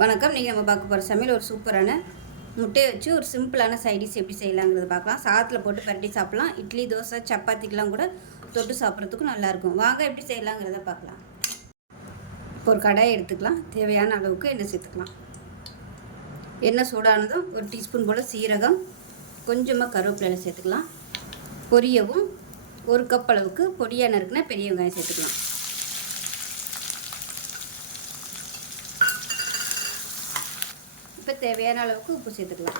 வணக்கம். நீங்கள் நம்ம பார்க்க போகிற சமையல் ஒரு சூப்பரான முட்டையை வச்சு ஒரு சிம்பிளான சைடிஷ் எப்படி செய்யலாங்கிறத பார்க்கலாம். சாதத்தில் போட்டு பரட்டி சாப்பிட்லாம். இட்லி, தோசை, சப்பாத்திக்கெலாம் கூட தொட்டு சாப்பிட்றதுக்கும் நல்லாயிருக்கும். வாங்க எப்படி செய்யலாங்கிறத பார்க்கலாம். இப்போ ஒரு கடாயை எடுத்துக்கலாம். தேவையான அளவுக்கு எண்ணெய் சேர்த்துக்கலாம். எண்ணெய் சூடானதும் ஒரு டீஸ்பூன் போல் சீரகம், கொஞ்சமாக கருவேப்பிலை சேர்த்துக்கலாம். பொரியவும் ஒரு கப் அளவுக்கு பொடியாக நறுக்குனா பெரிய வெங்காயம் சேர்த்துக்கலாம். இப்போ தேவையான அளவுக்கு உப்பு சேர்த்துக்கலாம்.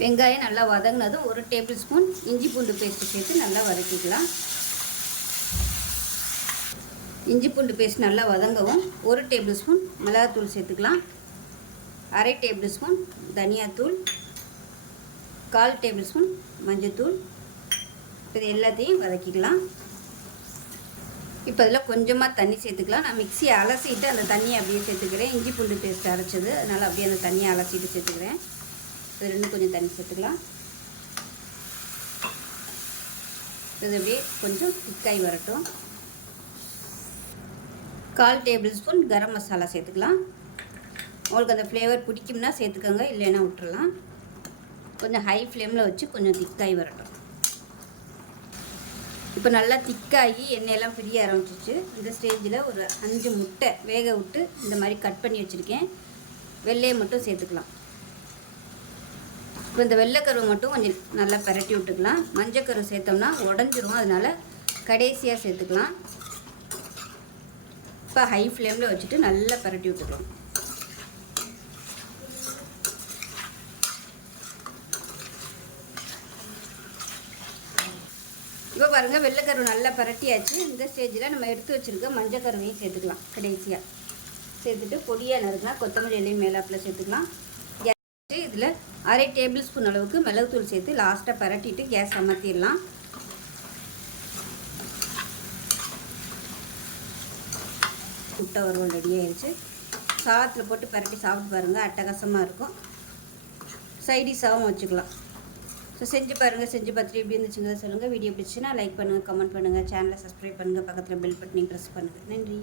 வெங்காயம் நல்லா வதங்கினதும் ஒரு டேபிள் ஸ்பூன் இஞ்சி பூண்டு பேஸ்ட்டு சேர்த்து நல்லா வதக்கிக்கலாம். இஞ்சி பூண்டு பேஸ்ட் நல்லா வதங்கவும் ஒரு டேபிள் ஸ்பூன் மிளகாத்தூள் சேர்த்துக்கலாம். அரை டேபிள் ஸ்பூன் தனியாத்தூள், 1/4 டேபிள் ஸ்பூன் மஞ்சத்தூள். இது எல்லாத்தையும் வதக்கிக்கலாம். இப்போ இதில் கொஞ்சமாக தண்ணி சேர்த்துக்கலாம். நான் மிக்ஸியை அலசிட்டு அந்த தண்ணியை அப்படியே சேர்த்துக்கிறேன். இஞ்சி பூண்டு பேஸ்ட் அரைச்சது, அதனால் அப்படியே அந்த தண்ணியை அலசிட்டு சேர்த்துக்கிறேன். இது ரெண்டும் கொஞ்சம் தண்ணி சேர்த்துக்கலாம். இது அப்படியே கொஞ்சம் திக்காய் வரட்டும். 1/4 டேபிள் ஸ்பூன் கரம் மசாலா சேர்த்துக்கலாம். உங்களுக்கு அந்த ஃப்ளேவர் பிடிக்கும்னா சேர்த்துக்கோங்க, இல்லைன்னா விட்டுறலாம். கொஞ்சம் ஹை ஃப்ளேமில் வச்சு கொஞ்சம் திக்காய் வரட்டும். இப்போ நல்லா திக்காகி எண்ணெயெல்லாம் பிரிய ஆரம்பிச்சிச்சு. இந்த ஸ்டேஜில் ஒரு 5 முட்டை வேக விட்டு இந்த மாதிரி கட் பண்ணி வச்சுருக்கேன். வெள்ளையை மட்டும் சேர்த்துக்கலாம். இப்போ இந்த வெள்ளைக்கருவை மட்டும் கொஞ்சம் நல்லா பரட்டி விட்டுக்கலாம். மஞ்சக்கரு சேர்த்தோம்னா உடஞ்சிரும், அதனால் கடைசியாக சேர்த்துக்கலாம். இப்போ ஹை ஃப்ளேமில் வச்சுட்டு நல்லா பரட்டி விட்டுக்கலாம். இப்போ பாருங்கள், வெள்ளைக்கருவு நல்லா பரட்டியாச்சு. இந்த ஸ்டேஜில் நம்ம எடுத்து வச்சுருக்க மஞ்சக்கருவையும் சேர்த்துக்கலாம். கடைசியாக சேர்த்துட்டு பொடியாக நறுக்குனா கொத்தமல்லி இலையும் மேலாப்பில் சேர்த்துக்கலாம். கேஸ் இதில் அரை டேபிள் ஸ்பூன் அளவுக்கு மிளகுத்தூள் சேர்த்து லாஸ்ட்டாக பரட்டிட்டு கேஸ் அமர்த்திடலாம். முட்டை வறுவல் ரெடி ஆயிடுச்சு. சாதத்தில் போட்டு பரட்டி சாப்பிட்டு பாருங்கள், அட்டகாசமாக இருக்கும். சைடிஷாகவும் வச்சுக்கலாம். ஸோ செஞ்சு பாருங்கள். செஞ்சு பார்த்துட்டு எப்படி இருந்துச்சுங்க சொல்லுங்கள். வீடியோ பிடிச்சுன்னா லைக் பண்ணுங்கள், கமெண்ட் பண்ணுங்கள், சேனலை சப்ஸ்கிரைப் பண்ணுங்கள், பக்கத்தில் பெல் பட்டனையும் ப்ரெஸ் பண்ணுங்கள். நன்றி.